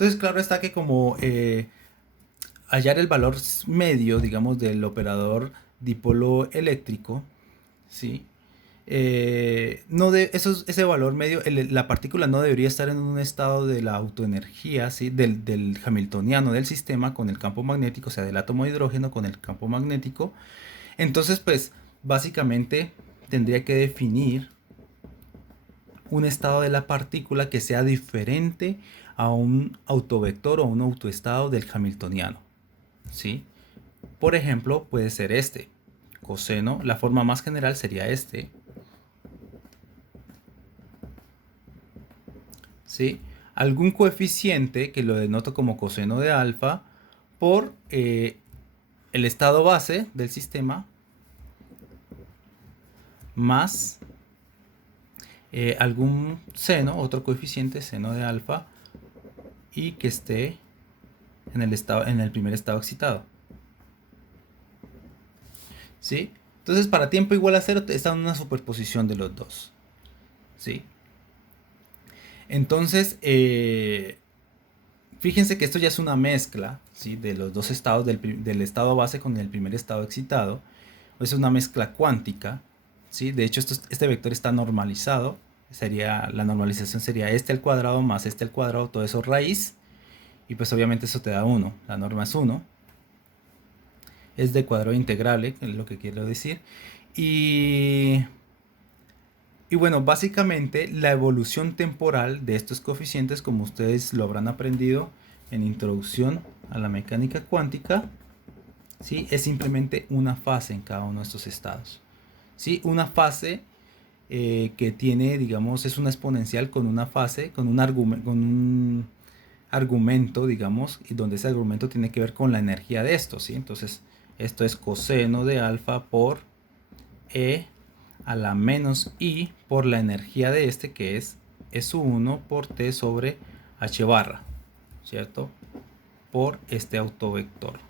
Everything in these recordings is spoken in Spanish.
Entonces, claro está que como hallar el valor medio, digamos, del operador dipolo eléctrico, ¿sí? No de, ese valor medio, la partícula no debería estar en un estado de la autoenergía, ¿sí? Del hamiltoniano del sistema con el campo magnético, o sea, del átomo de hidrógeno con el campo magnético. Entonces, pues, básicamente tendría que definir un estado de la partícula que sea diferente a un autovector o un autoestado del hamiltoniano, ¿sí? Por ejemplo, puede ser este. Coseno, la forma más general sería este, ¿sí? Algún coeficiente que lo denoto como coseno de alfa por el estado base del sistema más algún seno, otro coeficiente, seno de alfa, y que esté en el primer estado excitado, ¿sí? Entonces, para tiempo igual a cero está en una superposición de los dos, ¿sí? Entonces, fíjense que esto ya es una mezcla, ¿sí? De los dos estados, del estado base con el primer estado excitado. Es una mezcla cuántica, ¿sí? De hecho, este vector está normalizado. La normalización sería este al cuadrado más este al cuadrado, todo eso raíz. Y pues obviamente eso te da 1. La norma es 1. Es de cuadrado integrable, es lo que quiero decir. Y, y bueno, básicamente la evolución temporal de estos coeficientes, como ustedes lo habrán aprendido en introducción a la mecánica cuántica, ¿sí? Es simplemente una fase en cada uno de estos estados, ¿sí? Una fase que tiene, digamos, es una exponencial con una fase, con un argumento, digamos, y donde ese argumento tiene que ver con la energía de esto, ¿sí? Entonces, esto es coseno de alfa por E a la menos I por la energía de este, que es S1 por T sobre H barra, ¿cierto? Por este autovector.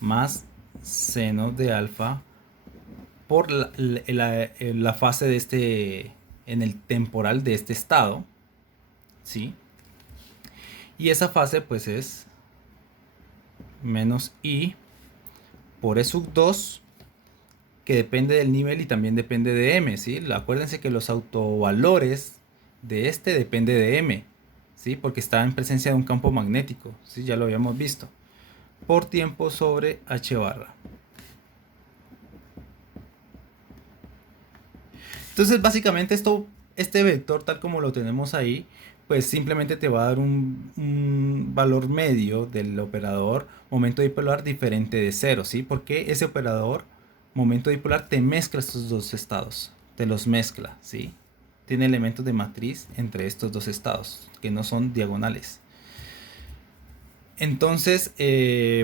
Más seno de alfa por la fase de este, en el temporal de este estado, ¿sí? Y esa fase pues es menos I por E sub 2, que depende del nivel y también depende de M, ¿sí? Acuérdense que los autovalores de este depende de M, ¿sí? Porque está en presencia de un campo magnético, ¿sí? Ya lo habíamos visto. Por tiempo sobre H barra. Entonces, básicamente este vector tal como lo tenemos ahí, pues simplemente te va a dar un valor medio del operador momento dipolar diferente de cero, ¿sí? Porque ese operador momento dipolar te mezcla estos dos estados, te los mezcla, ¿sí? Tiene elementos de matriz entre estos dos estados, que no son diagonales. Entonces,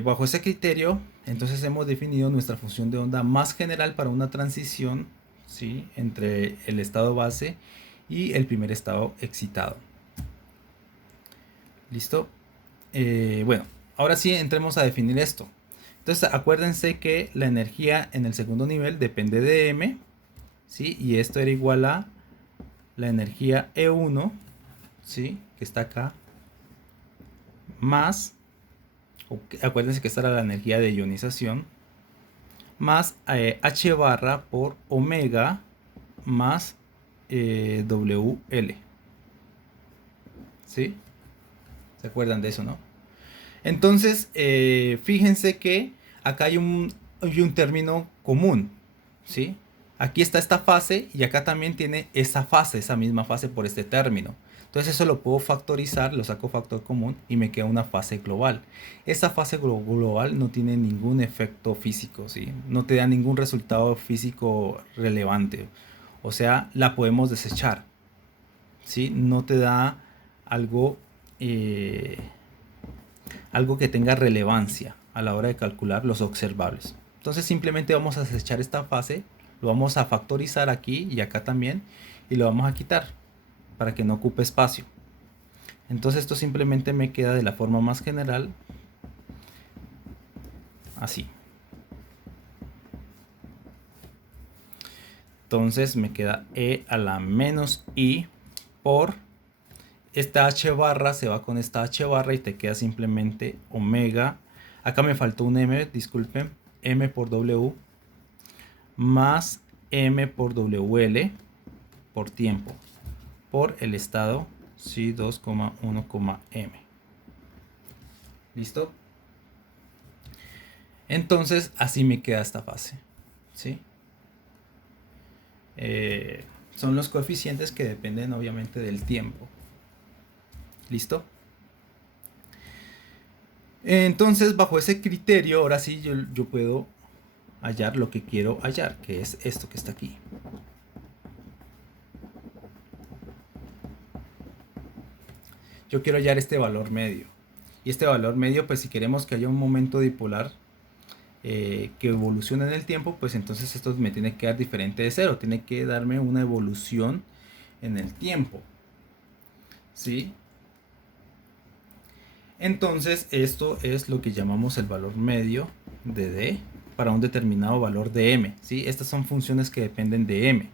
bajo ese criterio, entonces hemos definido nuestra función de onda más general para una transición, ¿sí? Entre el estado base y el primer estado excitado. ¿Listo? Bueno, ahora sí entremos a definir esto. Entonces, acuérdense que la energía en el segundo nivel depende de M, ¿sí? Y esto era igual a la energía E1, ¿sí? Que está acá, más, acuérdense que esta era la energía de ionización, más H barra por omega más WL. ¿Sí? ¿Se acuerdan de eso, no? Entonces, fíjense que acá hay un término común. ¿Sí? Aquí está esta fase y acá también tiene esa fase, esa misma fase por este término. Entonces eso lo puedo factorizar, lo saco factor común y me queda una fase global. Esa fase global no tiene ningún efecto físico, ¿sí? No te da ningún resultado físico relevante. O sea, la podemos desechar, ¿sí? No te da algo, eh, algo que tenga relevancia a la hora de calcular los observables. Entonces simplemente vamos a desechar esta fase, lo vamos a factorizar aquí y acá también y lo vamos a quitar para que no ocupe espacio. Entonces esto simplemente me queda de la forma más general, así. Entonces me queda E a la menos I por esta h barra se va con esta h barra y te queda simplemente omega. Acá me faltó un m, disculpen, m por w más m por wl por tiempo por el estado, ¿sí? 2,1, m. ¿Listo? Entonces así me queda esta fase, ¿sí? Son los coeficientes que dependen obviamente del tiempo. ¿Listo? Entonces bajo ese criterio ahora sí yo puedo hallar lo que quiero hallar, que es esto que está aquí. Yo quiero hallar este valor medio. Y este valor medio, pues si queremos que haya un momento dipolar que evolucione en el tiempo, pues entonces esto me tiene que dar diferente de cero. Tiene que darme una evolución en el tiempo. ¿Sí? Entonces esto es lo que llamamos el valor medio de D para un determinado valor de M. ¿Sí? Estas son funciones que dependen de M.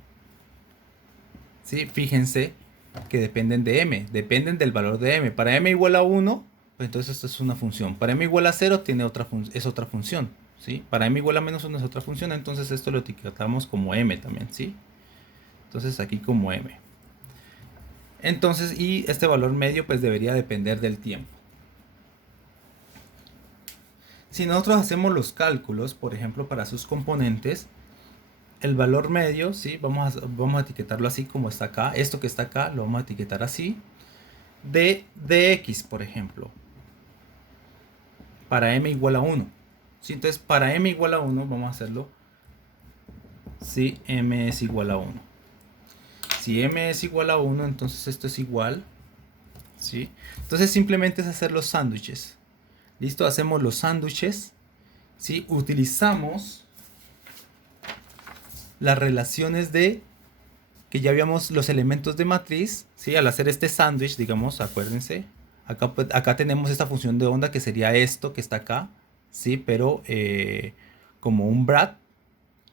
¿Sí? Fíjense que dependen de M, dependen del valor de M. Para M igual a 1, pues entonces esto es una función. Para M igual a 0 es otra función. ¿Sí? Para M igual a menos 1 es otra función, entonces esto lo etiquetamos como M también. ¿Sí? Entonces aquí como M. Entonces, y este valor medio pues debería depender del tiempo. Si nosotros hacemos los cálculos, por ejemplo, para sus componentes, el valor medio, ¿sí? Vamos a etiquetarlo así como está acá. Esto que está acá lo vamos a etiquetar así. De x, por ejemplo. Para m igual a 1. ¿Sí? Entonces, para m igual a 1, vamos a hacerlo. Si m es igual a 1. Si m es igual a 1, entonces esto es igual. ¿Sí? Entonces, simplemente es hacer los sándwiches. ¿Listo? Hacemos los sándwiches. ¿Sí? Utilizamos las relaciones de que ya habíamos los elementos de matriz, ¿sí? Al hacer este sándwich, digamos, acuérdense, acá tenemos esta función de onda que sería esto que está acá, ¿sí? Pero como un brat,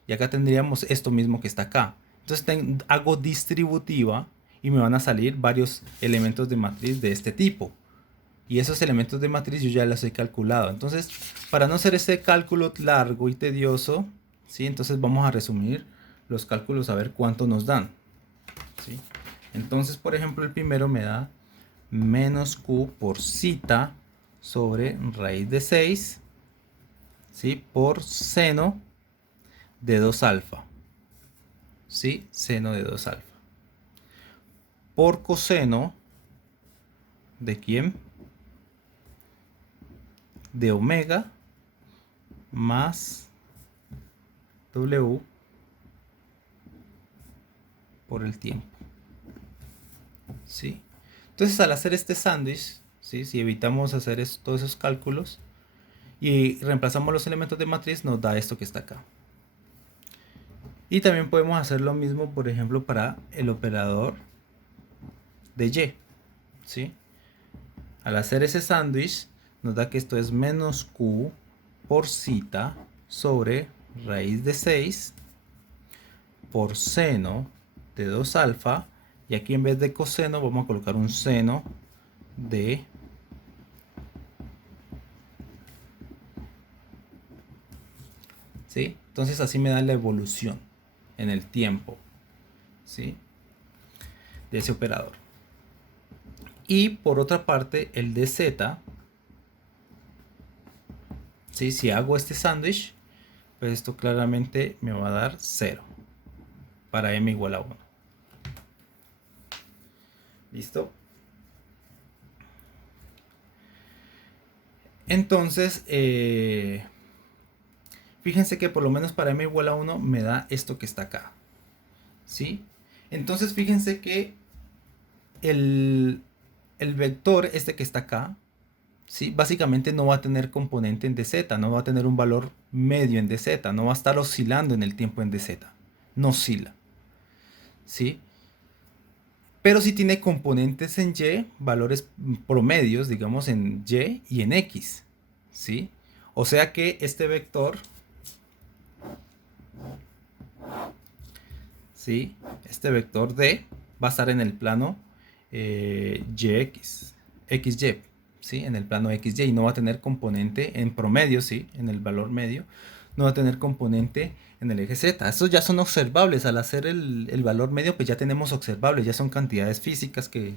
y acá tendríamos esto mismo que está acá. Entonces hago distributiva y me van a salir varios elementos de matriz de este tipo. Y esos elementos de matriz yo ya los he calculado. Entonces, para no hacer este cálculo largo y tedioso, ¿sí? Entonces vamos a resumir los cálculos a ver cuánto nos dan. ¿Sí? Entonces, por ejemplo, el primero me da menos q por zeta sobre raíz de 6, ¿sí? Por seno de 2 alfa. ¿Sí? Seno de 2 alfa. Por coseno de quién? De omega más w por el tiempo. ¿Sí? Entonces, al hacer este sándwich, ¿sí? Si evitamos hacer todos esos cálculos y reemplazamos los elementos de matriz, nos da esto que está acá. Y también podemos hacer lo mismo, por ejemplo, para el operador de y. ¿Sí? Al hacer ese sándwich, nos da que esto es menos q por zeta sobre raíz de 6 por seno de 2 alfa. Y aquí en vez de coseno vamos a colocar un seno de ¿sí? Entonces así me da la evolución en el tiempo, ¿sí? De ese operador. Y por otra parte el de z, ¿sí? Si hago este sándwich, pues esto claramente me va a dar 0 para m igual a 1. ¿Listo? Entonces, fíjense que por lo menos para m igual a 1 me da esto que está acá. ¿Sí? Entonces, fíjense que el vector este que está acá, ¿sí? Básicamente no va a tener componente en dz, no va a tener un valor medio en dz, no va a estar oscilando en el tiempo en dz. No oscila. ¿Sí? Pero sí tiene componentes en y, valores promedios, digamos, en y y en x. ¿Sí? O sea que este vector, ¿sí? Este vector D va a estar en el plano YX, XY, ¿sí? En el plano XY, y no va a tener componente en promedio, ¿sí? En el valor medio, no va a tener componente en el eje Z. Estos ya son observables. Al hacer el valor medio, pues ya tenemos observables, ya son cantidades físicas que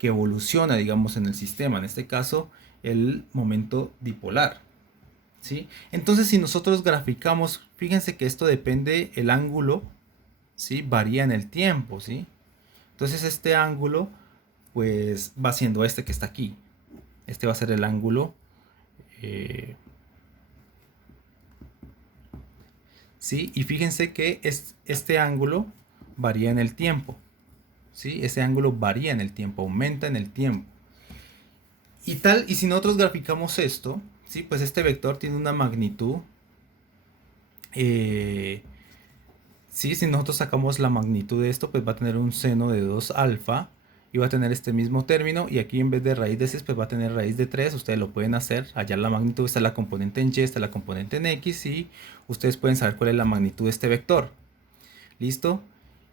evoluciona, digamos, en el sistema. En este caso, el momento dipolar, ¿sí? Entonces, si nosotros graficamos, fíjense que esto depende, el ángulo, ¿sí? Varía en el tiempo, ¿sí? Entonces, este ángulo, pues, va siendo este que está aquí. Este va a ser el ángulo, ¿sí? Y fíjense que este ángulo varía en el tiempo, ¿sí? Ese ángulo varía en el tiempo, aumenta en el tiempo. Y si nosotros graficamos esto, ¿sí? Pues este vector tiene una magnitud, ¿sí? Si nosotros sacamos la magnitud de esto, pues va a tener un seno de 2 alfa y va a tener este mismo término, y aquí en vez de raíz de 6 pues va a tener raíz de 3. Ustedes lo pueden hacer, hallar la magnitud, está la componente en y, está la componente en x, y ustedes pueden saber cuál es la magnitud de este vector. ¿Listo?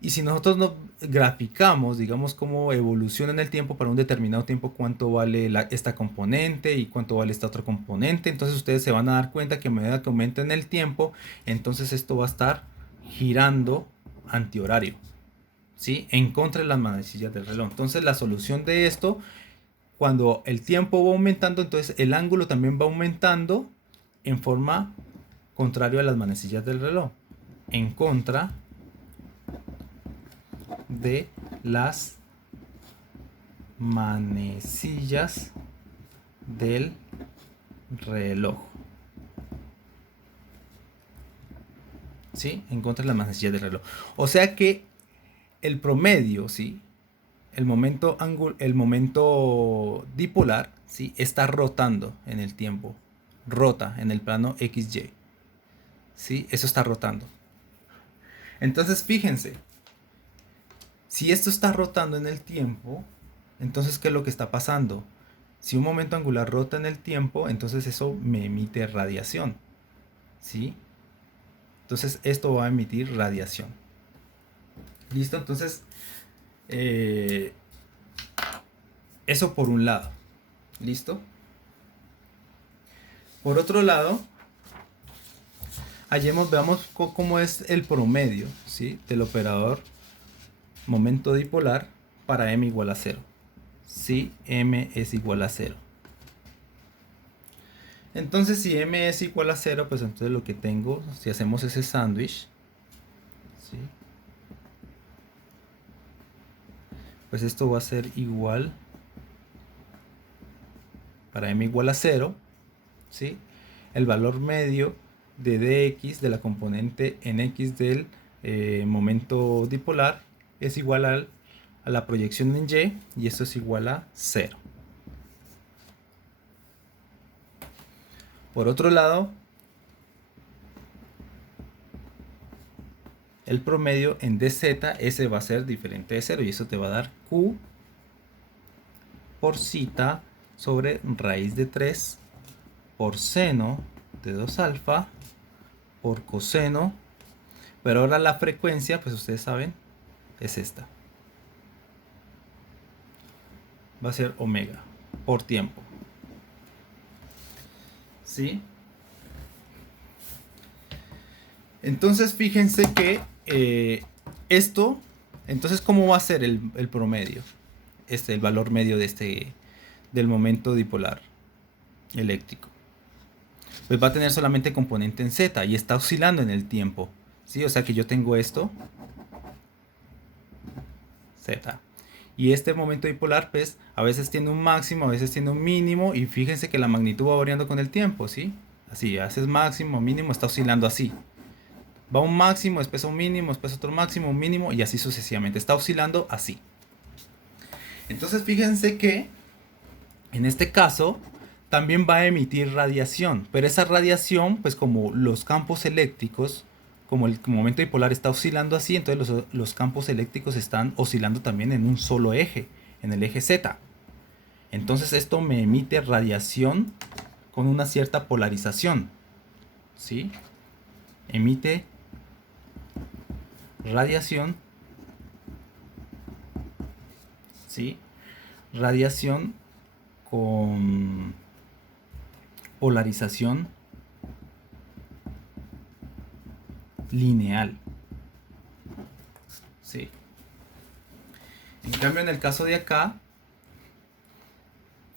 Y si nosotros no graficamos, digamos, cómo evoluciona en el tiempo para un determinado tiempo, cuánto vale esta componente y cuánto vale esta otra componente, entonces ustedes se van a dar cuenta que a medida que aumenta en el tiempo, entonces esto va a estar girando antihorario, ¿sí? En contra de las manecillas del reloj. Entonces la solución de esto, cuando el tiempo va aumentando, entonces el ángulo también va aumentando en forma contraria a las manecillas del reloj, en contra de las manecillas del reloj, ¿sí? En contra de las manecillas del reloj. O sea que el promedio, ¿sí? El momento dipolar, ¿sí? Está rotando en el tiempo, rota en el plano XY, ¿sí? Eso está rotando. Entonces fíjense, si esto está rotando en el tiempo, entonces ¿qué es lo que está pasando? Si un momento angular rota en el tiempo, entonces eso me emite radiación, ¿sí? Entonces esto va a emitir radiación. ¿Listo? Entonces, eso por un lado. ¿Listo? Por otro lado, veamos cómo es el promedio, ¿sí? Del operador momento dipolar para m igual a 0. Si m es igual a 0. Entonces, si m es igual a 0, pues entonces lo que tengo, si hacemos ese sándwich, ¿sí? Pues esto va a ser igual, para m igual a 0, ¿sí? El valor medio de dx, de la componente en x del momento dipolar, es igual a la proyección en y esto es igual a 0. Por otro lado, el promedio en dz, ese va a ser diferente de 0, y eso te va a dar q por zeta sobre raíz de 3 por seno de 2 alfa por coseno, pero ahora la frecuencia, pues ustedes saben, es esta. Va a ser omega por tiempo. ¿Sí? Entonces fíjense que esto, entonces ¿cómo va a ser el promedio? El valor medio de del momento dipolar eléctrico. Pues va a tener solamente componente en z y está oscilando en el tiempo. ¿Sí? O sea que yo tengo esto, z. Y este momento dipolar, pues, a veces tiene un máximo, a veces tiene un mínimo, y fíjense que la magnitud va variando con el tiempo, ¿sí? Así, haces máximo, mínimo, está oscilando así. Va un máximo, después un mínimo, después otro máximo, un mínimo, y así sucesivamente. Está oscilando así. Entonces, fíjense que, en este caso, también va a emitir radiación, pero esa radiación, pues como los campos eléctricos, como el momento dipolar está oscilando así, entonces los campos eléctricos están oscilando también en un solo eje, en el eje Z. Entonces esto me emite radiación con una cierta polarización, ¿sí? Emite radiación ¿sí? Radiación con polarización lineal, ¿sí? En cambio, en el caso de acá,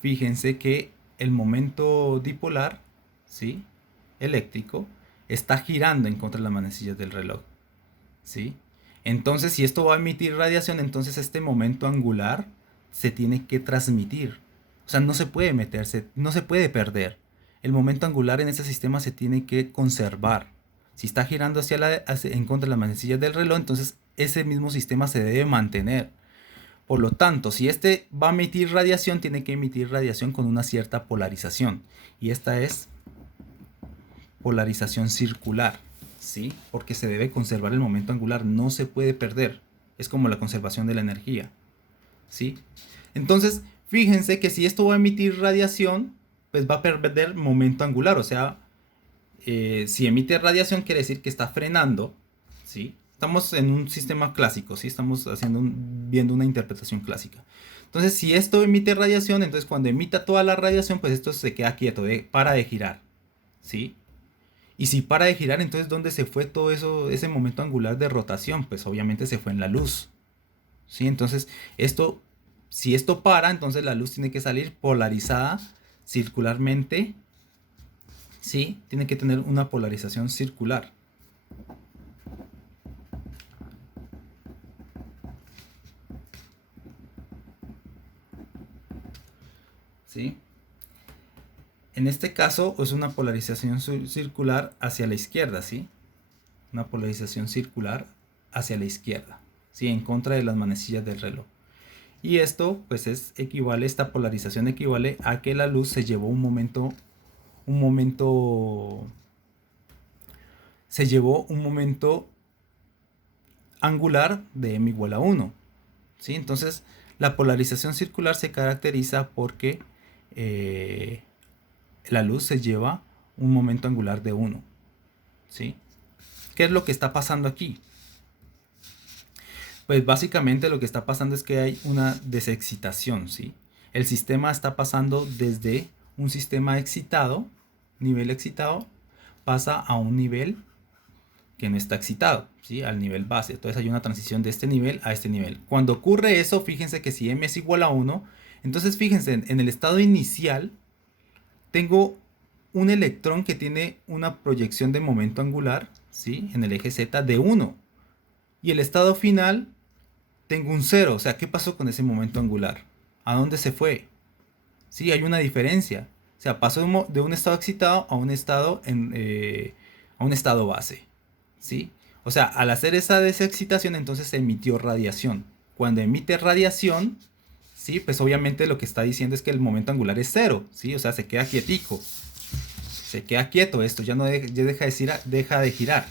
fíjense que el momento dipolar, ¿sí? Eléctrico, está girando en contra de las manecillas del reloj, ¿sí? Entonces, si esto va a emitir radiación, entonces este momento angular se tiene que transmitir. O sea, no se puede meterse, no se puede perder. El momento angular en este sistema se tiene que conservar. Si está girando en contra de las manecillas del reloj, entonces ese mismo sistema se debe mantener. Por lo tanto, si este va a emitir radiación, tiene que emitir radiación con una cierta polarización. Y esta es polarización circular, ¿sí? Porque se debe conservar el momento angular, no se puede perder. Es como la conservación de la energía, ¿sí? Entonces, fíjense que si esto va a emitir radiación, pues va a perder momento angular. O sea, si emite radiación quiere decir que está frenando, ¿sí? Estamos en un sistema clásico, ¿sí? Estamos viendo una interpretación clásica. Entonces, si esto emite radiación, entonces cuando emita toda la radiación, pues esto se queda quieto, para de girar, ¿sí? Y si para de girar, entonces ¿dónde se fue todo eso, ese momento angular de rotación? Pues obviamente se fue en la luz, ¿sí? Entonces, si esto para, entonces la luz tiene que salir polarizada circularmente, ¿sí? Tiene que tener una polarización circular. ¿Sí? En este caso es una polarización circular hacia la izquierda, ¿sí? Una polarización circular hacia la izquierda, ¿sí? En contra de las manecillas del reloj. Y esto, pues esta polarización equivale a que la luz se llevó se llevó un momento angular de m igual a 1, ¿sí? Entonces, la polarización circular se caracteriza porque la luz se lleva un momento angular de 1, ¿sí? ¿Qué es lo que está pasando aquí? Pues básicamente lo que está pasando es que hay una desexcitación, ¿sí? El sistema está pasando desde un sistema excitado, nivel excitado, pasa a un nivel que no está excitado, ¿sí? Al nivel base. Entonces hay una transición de este nivel a este nivel. Cuando ocurre eso, fíjense que si m es igual a 1, entonces fíjense, en el estado inicial tengo un electrón que tiene una proyección de momento angular, ¿sí? En el eje Z de 1. Y el estado final tengo un 0. O sea, ¿qué pasó con ese momento angular? ¿A dónde se fue? Sí, hay una diferencia. O sea, pasó de un estado excitado a un estado base. ¿Sí? O sea, al hacer esa desexcitación, entonces se emitió radiación. Cuando emite radiación, ¿sí? Pues obviamente lo que está diciendo es que el momento angular es 0. ¿Sí? O sea, se queda quietico. Se queda quieto esto, ya deja de girar.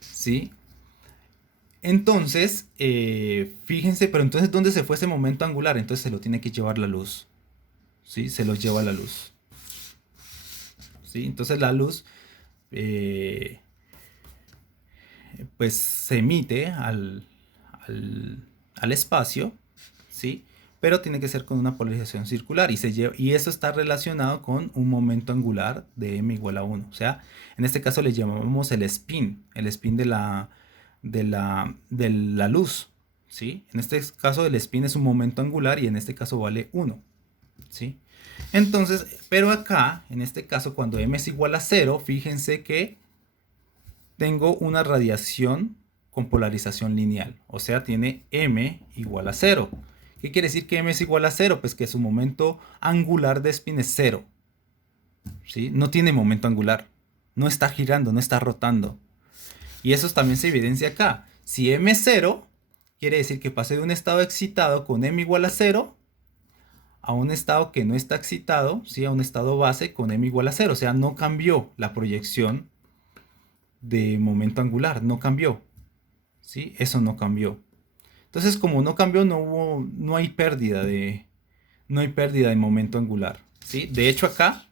¿Sí? Entonces, fíjense, pero entonces ¿dónde se fue ese momento angular? Entonces se lo tiene que llevar la luz. ¿Sí? Se los lleva la luz. ¿Sí? Entonces la luz pues se emite al espacio, ¿sí? Pero tiene que ser con una polarización circular y eso está relacionado con un momento angular de m igual a 1. O sea, en este caso le llamamos el spin de la luz, ¿sí? En este caso el spin es un momento angular y en este caso vale 1, ¿sí? Entonces, pero acá, en este caso, cuando m es igual a 0, fíjense que tengo una radiación con polarización lineal. O sea, tiene m igual a 0. ¿Qué quiere decir que m es igual a 0? Pues que su momento angular de spin es 0. ¿Sí? No tiene momento angular. No está girando, no está rotando. Y eso también se evidencia acá. Si m es 0, quiere decir que pasé de un estado excitado con m igual a 0 a un estado que no está excitado, ¿sí? A un estado base con m igual a 0. O sea, no cambió la proyección de momento angular, no cambió. ¿Sí? Eso no cambió. Entonces, como no cambió, no hay pérdida de momento angular. ¿Sí? De hecho, acá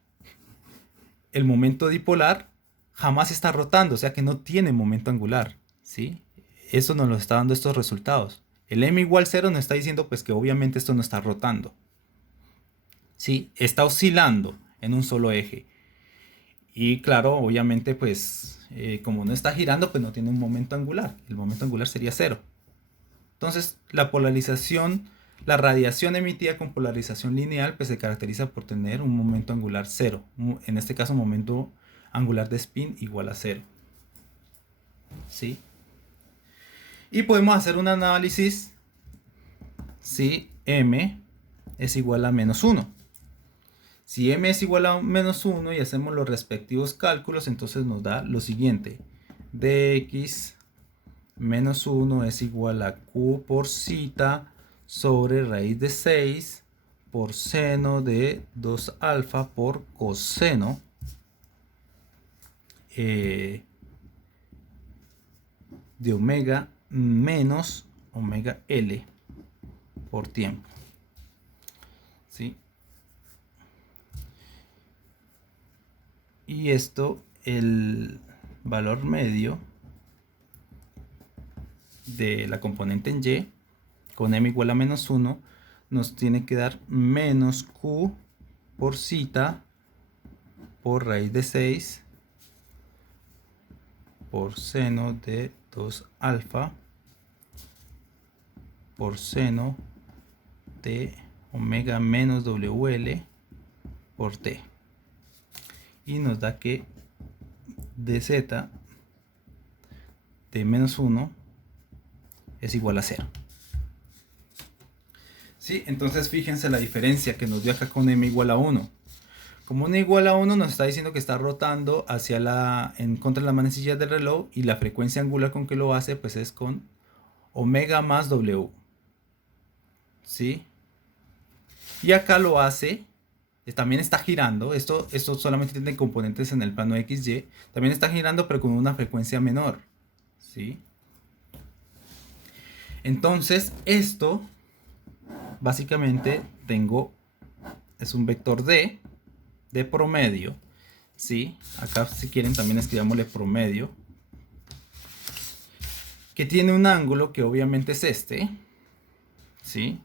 el momento dipolar jamás está rotando, o sea que no tiene momento angular. ¿Sí? Eso nos lo está dando estos resultados. El m igual 0 nos está diciendo pues que obviamente esto no está rotando. ¿Sí? Está oscilando en un solo eje. Y claro, obviamente pues como no está girando pues no tiene un momento angular. El momento angular sería 0. Entonces la polarización, la radiación emitida con polarización lineal pues se caracteriza por tener un momento angular 0. En este caso momento angular de spin igual a 0. ¿Sí? Y podemos hacer un análisis si m es igual a menos 1. Si m es igual a menos 1 y hacemos los respectivos cálculos, entonces nos da lo siguiente. Dx menos 1 es igual a q por zeta sobre raíz de 6 por seno de 2 alfa por coseno de omega menos omega L por tiempo. ¿Sí? Y esto, el valor medio de la componente en y con m igual a menos 1 nos tiene que dar menos q por zeta por raíz de 6 por seno de 2 alfa por seno de omega menos wl por t. Y nos da que dz de menos 1 es igual a 0. ¿Sí? Entonces fíjense la diferencia que nos dio acá con m igual a 1. Como n igual a 1 nos está diciendo que está rotando en contra de la manecilla del reloj, y la frecuencia angular con que lo hace pues es con omega más w. ¿Sí? Y acá lo hace, también está girando, esto solamente tiene componentes en el plano XY, también está girando pero con una frecuencia menor. ¿Sí? Entonces esto básicamente es un vector de promedio. ¿Sí? Acá si quieren también escribámosle promedio, que tiene un ángulo que obviamente es este. ¿Sí?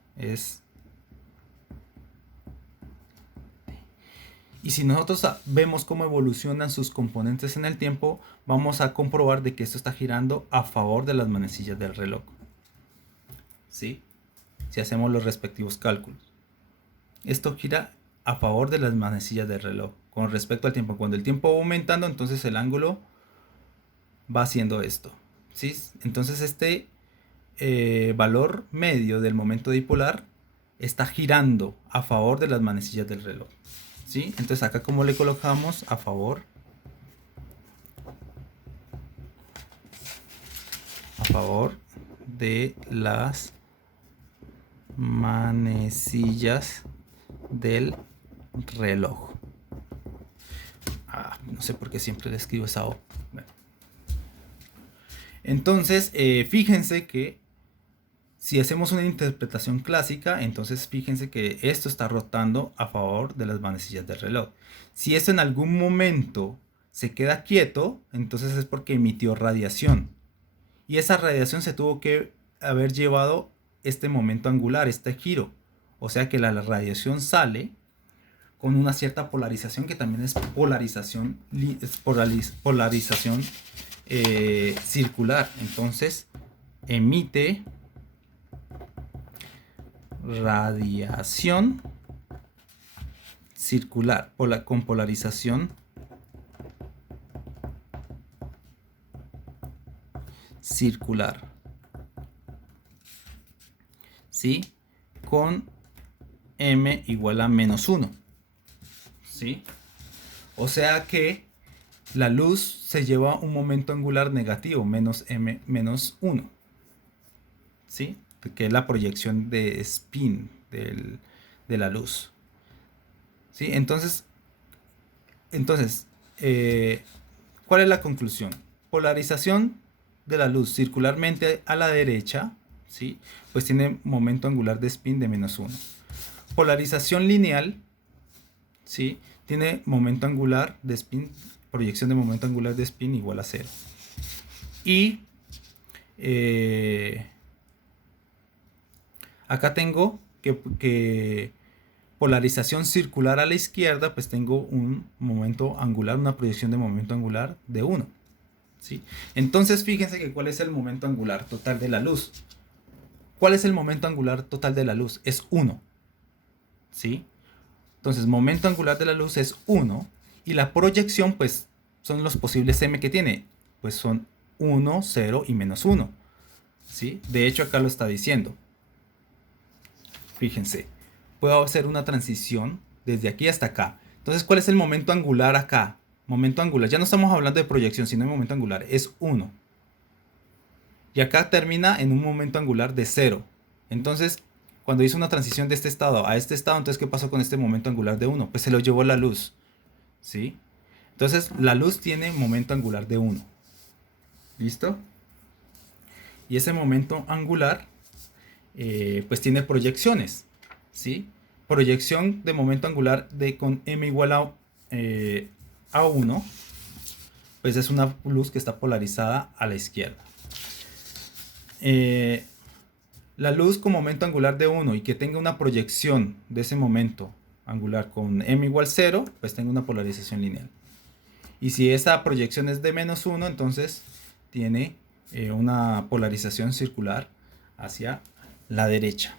Y si nosotros vemos cómo evolucionan sus componentes en el tiempo, vamos a comprobar de que esto está girando a favor de las manecillas del reloj. ¿Sí? Si hacemos los respectivos cálculos. Esto gira a favor de las manecillas del reloj con respecto al tiempo. Cuando el tiempo va aumentando, entonces el ángulo va haciendo esto. ¿Sí? Entonces este valor medio del momento dipolar está girando a favor de las manecillas del reloj. ¿Sí? Entonces acá como le colocamos a favor de las manecillas del reloj. No sé por qué siempre le escribo esa O. Bueno. Entonces fíjense que si hacemos una interpretación clásica, entonces fíjense que esto está rotando a favor de las manecillas del reloj. Si esto en algún momento se queda quieto, entonces es porque emitió radiación. Y esa radiación se tuvo que haber llevado este momento angular, este giro. O sea que la radiación sale con una cierta polarización, que también es polarización circular. Entonces emite radiación circular con polarización circular. ¿Sí? Con m igual a menos 1. ¿Sí? O sea que la luz se lleva un momento angular negativo, menos m menos 1. ¿Sí? Que es la proyección de spin de la luz. ¿Sí? Entonces ¿cuál es la conclusión? Polarización de la luz circularmente a la derecha, ¿sí? Pues tiene momento angular de spin de menos 1. Polarización lineal, ¿sí? Tiene momento angular de spin, proyección de momento angular de spin igual a 0. Y Acá tengo que polarización circular a la izquierda, pues tengo un momento angular, una proyección de momento angular de 1. ¿Sí? Entonces fíjense que cuál es el momento angular total de la luz. ¿Cuál es el momento angular total de la luz? Es 1. ¿Sí? Entonces momento angular de la luz es 1 y la proyección pues son los posibles m que tiene. Pues son 1, 0 y menos 1. ¿Sí? De hecho acá lo está diciendo. Fíjense, puedo hacer una transición desde aquí hasta acá. Entonces, ¿cuál es el momento angular acá? Momento angular, ya no estamos hablando de proyección, sino de momento angular, es 1. Y acá termina en un momento angular de 0. Entonces, cuando hice una transición de este estado a este estado, entonces, ¿qué pasó con este momento angular de 1? Pues se lo llevó la luz, ¿sí? Entonces, la luz tiene momento angular de 1. ¿Listo? Y ese momento angular pues tiene proyecciones, ¿sí? Proyección de momento angular de con m igual a 1, pues es una luz que está polarizada a la izquierda. La luz con momento angular de 1 y que tenga una proyección de ese momento angular con m igual 0, pues tenga una polarización lineal. Y si esa proyección es de menos 1, entonces tiene una polarización circular hacia la derecha.